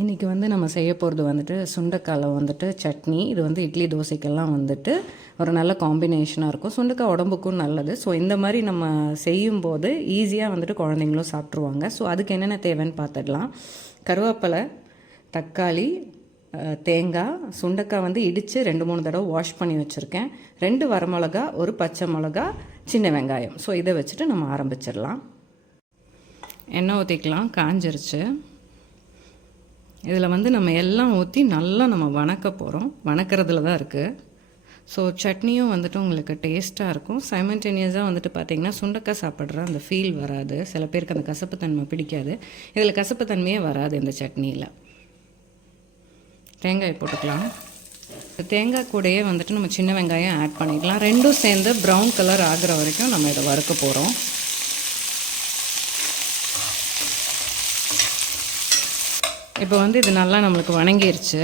இன்றைக்கி வந்து நம்ம செய்ய போகிறது வந்துட்டு சுண்டைக்காயில் வந்துட்டு சட்னி. இது வந்து இட்லி தோசைக்கெல்லாம் வந்துட்டு ஒரு நல்ல காம்பினேஷனாக இருக்கும். சுண்டைக்காய் உடம்புக்கும் நல்லது. ஸோ இந்த மாதிரி நம்ம செய்யும்போது ஈஸியாக வந்துட்டு குழந்தைங்களும் சாப்பிட்ருவாங்க. ஸோ அதுக்கு என்னென்ன தேவைன்னு பார்த்துடலாம். கருவேப்பிலை, தக்காளி, தேங்காய், சுண்டைக்காய் வந்து இடித்து 2-3 தடவை வாஷ் பண்ணி வச்சுருக்கேன். 2 வரமிளகா, ஒரு பச்சை மிளகா, சின்ன வெங்காயம். ஸோ இதை வச்சுட்டு நம்ம ஆரம்பிச்சிடலாம். எண்ணெய் ஊற்றிக்கலாம். காஞ்சிருச்சு. இதில் வந்து நம்ம எல்லாம் ஊற்றி நல்லா நம்ம வணக்க போகிறோம். வணக்கிறதுல தான் இருக்குது. ஸோ சட்னியும் வந்துட்டு உங்களுக்கு டேஸ்ட்டாக இருக்கும். சைமல்டேனியஸாக வந்துட்டு பார்த்திங்கன்னா சுண்டைக்காய் சாப்பிட்ற அந்த ஃபீல் வராது. சில பேருக்கு அந்த கசப்புத்தன்மை பிடிக்காது. இதில் கசப்புத்தன்மையே வராது இந்த சட்னியில். தேங்காய் போட்டுக்கலாம். தேங்காய் கூடயே வந்துட்டு நம்ம சின்ன வெங்காயம் ஆட் பண்ணிக்கலாம். ரெண்டும் சேர்ந்து ப்ரௌன் கலர் ஆகிற வரைக்கும் நம்ம இதை வறுக்க போகிறோம். இப்போ வந்து இது நல்லா நம்மளுக்கு வணங்கிருச்சு.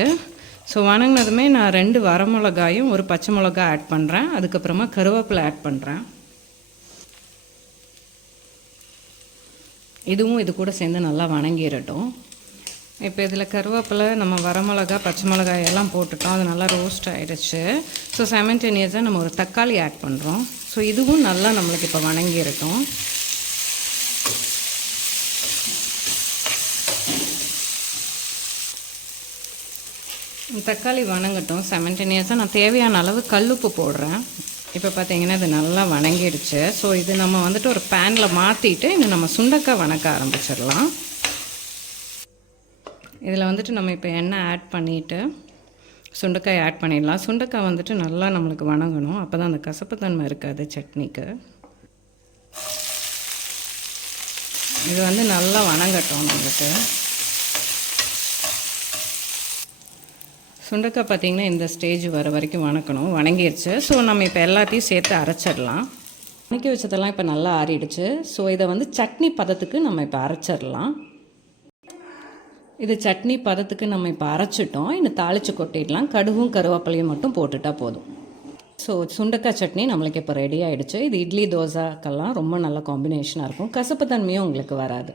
ஸோ வணங்கினதுமே நான் 2 வரமிளகாயும் ஒரு பச்சை மிளகா ஆட் பண்ணுறேன். அதுக்கப்புறமா கருவேப்பிலை ஆட் பண்ணுறேன். இதுவும் இது கூட சேர்ந்து நல்லா வணங்கிடட்டும். இப்போ இதில் கருவேப்பிலை, நம்ம வரமிளகா, பச்சை மிளகாய் எல்லாம் போட்டுட்டோம். அது நல்லா ரோஸ்ட் ஆகிடுச்சு. ஸோ சைமல்டேனியஸாக நம்ம ஒரு தக்காளி ஆட் பண்ணுறோம். ஸோ இதுவும் நல்லா நம்மளுக்கு இப்போ வணங்கிடட்டும். தக்காளி வணங்கட்டும். சைமல்டேனியஸாக நான் தேவையான அளவு கல்லுப்பு போடுறேன். இப்போ பார்த்தீங்கன்னா இது நல்லா வணங்கிடுச்சு. ஸோ இது நம்ம வந்துட்டு ஒரு பேனில் மாற்றிட்டு இன்னும் நம்ம சுண்டைக்காய் வணக்க ஆரம்பிச்சிடலாம். இதில் வந்துட்டு நம்ம இப்போ எண்ணெய் ஆட் பண்ணிவிட்டு சுண்டைக்காய் ஆட் பண்ணிடலாம். சுண்டைக்காய் வந்துட்டு நல்லா நம்மளுக்கு வணங்கணும். அப்போ தான் அந்த கசப்புத்தன்மை இருக்காது சட்னிக்கு. இது வந்து நல்லா வணங்கட்டும். நம்மளுக்கு சுண்டைக்காய் பார்த்திங்கன்னா இந்த ஸ்டேஜ் வர வரைக்கும் வணக்கணும். வணங்கிடுச்சு. ஸோ நம்ம இப்போ எல்லாத்தையும் சேர்த்து அரைச்சிடலாம். வணக்கி வச்சதெல்லாம் இப்போ நல்லா ஆறிடுச்சு. ஸோ இதை வந்து சட்னி பதத்துக்கு நம்ம இப்போ அரைச்சிடலாம். இது சட்னி பதத்துக்கு நம்ம இப்போ அரைச்சிட்டோம். இன்னும் தாளித்து கொட்டிடலாம். கடுகும் கருவேப்பிலையும் மட்டும் போட்டுட்டா போதும். ஸோ சுண்டைக்காய் சட்னி நம்மளுக்கு இப்போ ரெடி ஆகிடுச்சு. இது இட்லி தோசைக்கெல்லாம் ரொம்ப நல்ல காம்பினேஷனாக இருக்கும். கசப்பு தன்மையும் உங்களுக்கு வராது.